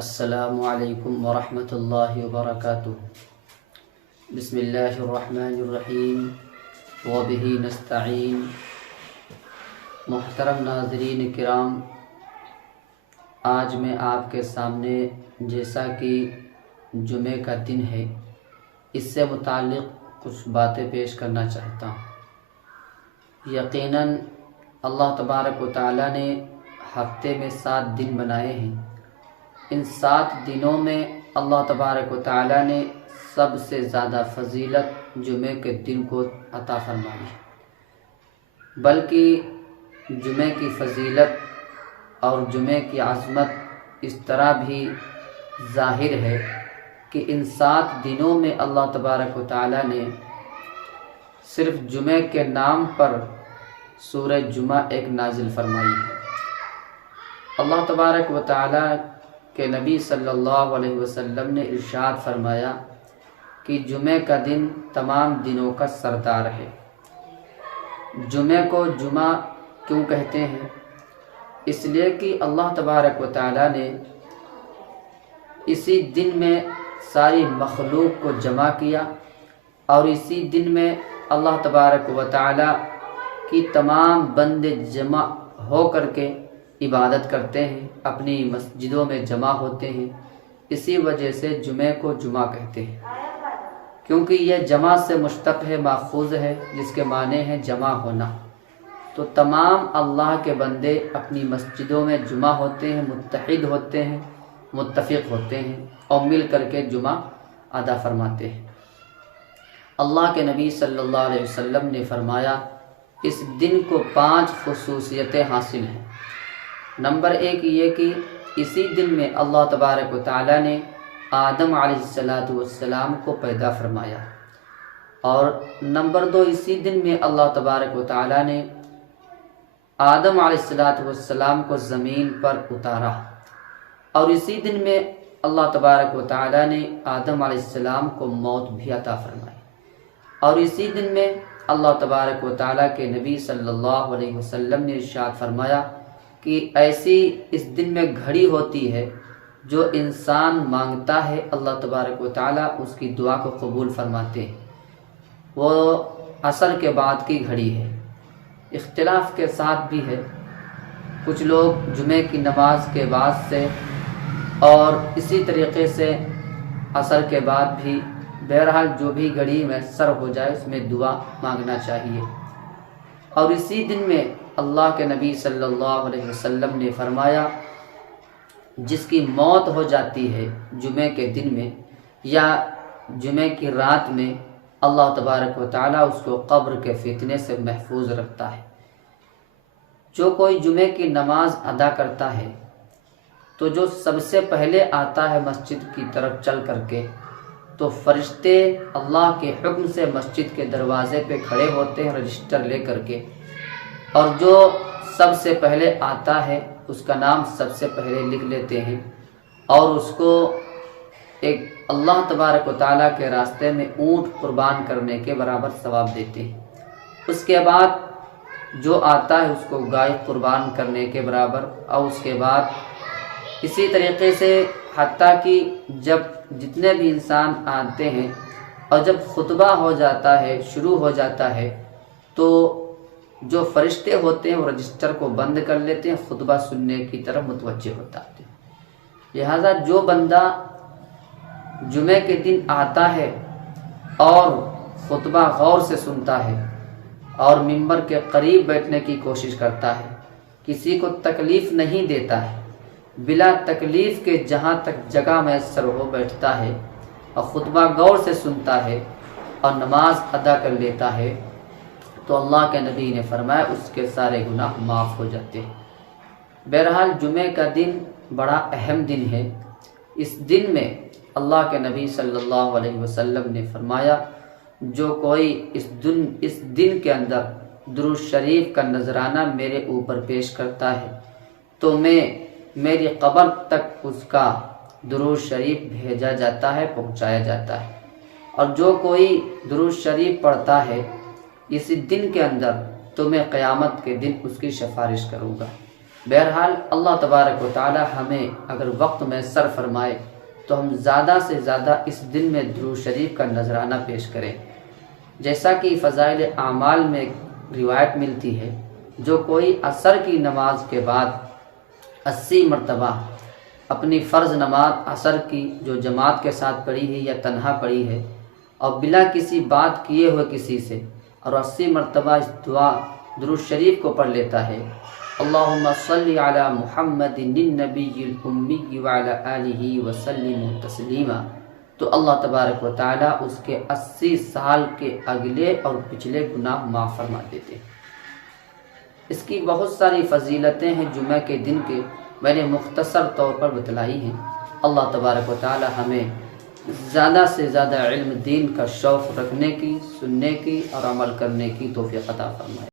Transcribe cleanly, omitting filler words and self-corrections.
السلام علیکم ورحمۃ اللہ وبرکاتہ۔ بسم اللہ الرحمن الرحیم وبہ نستعین۔ محترم ناظرین کرام، آج میں آپ کے سامنے جیسا کہ جمعہ کا دن ہے، اس سے متعلق کچھ باتیں پیش کرنا چاہتا ہوں۔ یقیناً اللہ تبارک و تعالیٰ نے ہفتے میں 7 دن بنائے ہیں۔ ان 7 دنوں میں اللہ تبارک و تعالیٰ نے سب سے زیادہ فضیلت جمعہ کے دن کو عطا فرمائی ہے، بلکہ جمعہ کی فضیلت اور جمعہ کی عظمت اس طرح بھی ظاہر ہے کہ ان 7 دنوں میں اللہ تبارک و تعالیٰ نے صرف جمعہ کے نام پر سورہ جمعہ ایک نازل فرمائی ہے۔ اللہ تبارک و تعالیٰ کہ نبی صلی اللہ علیہ وسلم نے ارشاد فرمایا کہ جمعہ کا دن تمام دنوں کا سردار ہے۔ جمعہ کو جمعہ کیوں کہتے ہیں؟ اس لیے کہ اللہ تبارک و تعالیٰ نے اسی دن میں ساری مخلوق کو جمع کیا، اور اسی دن میں اللہ تبارک و تعالیٰ کی تمام بندے جمع ہو کر کے عبادت کرتے ہیں، اپنی مسجدوں میں جمع ہوتے ہیں۔ اسی وجہ سے جمعہ کو جمعہ کہتے ہیں، کیونکہ یہ جمع سے مشتق ہے، ماخوذ ہے، جس کے معنی ہے جمع ہونا۔ تو تمام اللہ کے بندے اپنی مسجدوں میں جمع ہوتے ہیں، متحد ہوتے ہیں، متفق ہوتے ہیں اور مل کر کے جمعہ ادا فرماتے ہیں۔ اللہ کے نبی صلی اللہ علیہ وسلم نے فرمایا اس دن کو 5 خصوصیتیں حاصل ہیں۔ نمبر 1 یہ کہ اسی دن میں اللہ تبارک و تعالیٰ نے آدم علیہ السلام کو پیدا فرمایا، اور نمبر 2 اسی دن میں اللہ تبارک و تعالیٰ نے آدم علیہ السلام کو زمین پر اتارا، اور اسی دن میں اللہ تبارک و تعالیٰ نے آدم علیہ السلام کو موت بھی عطا فرمائی، اور اسی دن میں اللہ تبارک و تعالیٰ کے نبی صلی اللہ علیہ وسلم نے ارشاد فرمایا کہ ایسی اس دن میں گھڑی ہوتی ہے جو انسان مانگتا ہے اللہ تبارک و تعالیٰ اس کی دعا کو قبول فرماتے ہیں۔ وہ عصر کے بعد کی گھڑی ہے، اختلاف کے ساتھ بھی ہے۔ کچھ لوگ جمعہ کی نماز کے بعد سے اور اسی طریقے سے عصر کے بعد بھی، بہرحال جو بھی گھڑی میسر ہو جائے اس میں دعا مانگنا چاہیے۔ اور اسی دن میں اللہ کے نبی صلی اللہ علیہ وسلم نے فرمایا جس کی موت ہو جاتی ہے جمعہ کے دن میں یا جمعہ کی رات میں، اللہ تبارک و تعالیٰ اس کو قبر کے فتنے سے محفوظ رکھتا ہے۔ جو کوئی جمعہ کی نماز ادا کرتا ہے تو جو سب سے پہلے آتا ہے مسجد کی طرف چل کر کے، تو فرشتے اللہ کے حکم سے مسجد کے دروازے پہ کھڑے ہوتے ہیں رجسٹر لے کر کے، اور جو سب سے پہلے آتا ہے اس کا نام سب سے پہلے لکھ لیتے ہیں، اور اس کو ایک اللہ تبارک و تعالیٰ کے راستے میں اونٹ قربان کرنے کے برابر ثواب دیتے ہیں۔ اس کے بعد جو آتا ہے اس کو گائے قربان کرنے کے برابر، اور اس کے بعد اسی طریقے سے حتیٰ کہ جب جتنے بھی انسان آتے ہیں اور جب خطبہ ہو جاتا ہے، شروع ہو جاتا ہے، تو جو فرشتے ہوتے ہیں وہ رجسٹر کو بند کر لیتے ہیں، خطبہ سننے کی طرف متوجہ ہوتا ہے۔ لہذا جو بندہ جمعہ کے دن آتا ہے اور خطبہ غور سے سنتا ہے اور ممبر کے قریب بیٹھنے کی کوشش کرتا ہے، کسی کو تکلیف نہیں دیتا ہے، بلا تکلیف کے جہاں تک جگہ میسر ہو بیٹھتا ہے اور خطبہ غور سے سنتا ہے اور نماز ادا کر لیتا ہے، تو اللہ کے نبی نے فرمایا اس کے سارے گناہ معاف ہو جاتے ہیں۔ بہرحال جمعہ کا دن بڑا اہم دن ہے۔ اس دن میں اللہ کے نبی صلی اللہ علیہ وسلم نے فرمایا جو کوئی اس دن کے اندر درود شریف کا نذرانہ میرے اوپر پیش کرتا ہے تو میری قبر تک اس کا درود شریف بھیجا جاتا ہے، پہنچایا جاتا ہے۔ اور جو کوئی درود شریف پڑھتا ہے اس دن کے اندر تو میں قیامت کے دن اس کی سفارش کروں گا۔ بہرحال اللہ تبارک و تعالی ہمیں اگر وقت میسر فرمائے تو ہم زیادہ سے زیادہ اس دن میں درود شریف کا نذرانہ پیش کریں۔ جیسا کہ فضائل اعمال میں روایت ملتی ہے، جو کوئی عصر کی نماز کے بعد 80 مرتبہ اپنی فرض نماز عصر کی جو جماعت کے ساتھ پڑھی ہے یا تنہا پڑھی ہے اور بلا کسی بات کیے ہوئے کسی سے، اور 80 مرتبہ اس دعا درود شریف کو پڑھ لیتا ہے، اللہم صلی علی محمد النبی الامی وعلی آلہ وسلم تسلیما، تو اللہ تبارک و تعالیٰ اس کے 80 سال کے اگلے اور پچھلے گناہ معاف فرما دیتے ہیں۔ اس کی بہت ساری فضیلتیں ہیں جمعہ کے دن کے میں نے مختصر طور پر بتلائی ہیں۔ اللہ تبارک و تعالی ہمیں زیادہ سے زیادہ علم دین کا شوق رکھنے کی، سننے کی اور عمل کرنے کی توفیق عطا فرمائے۔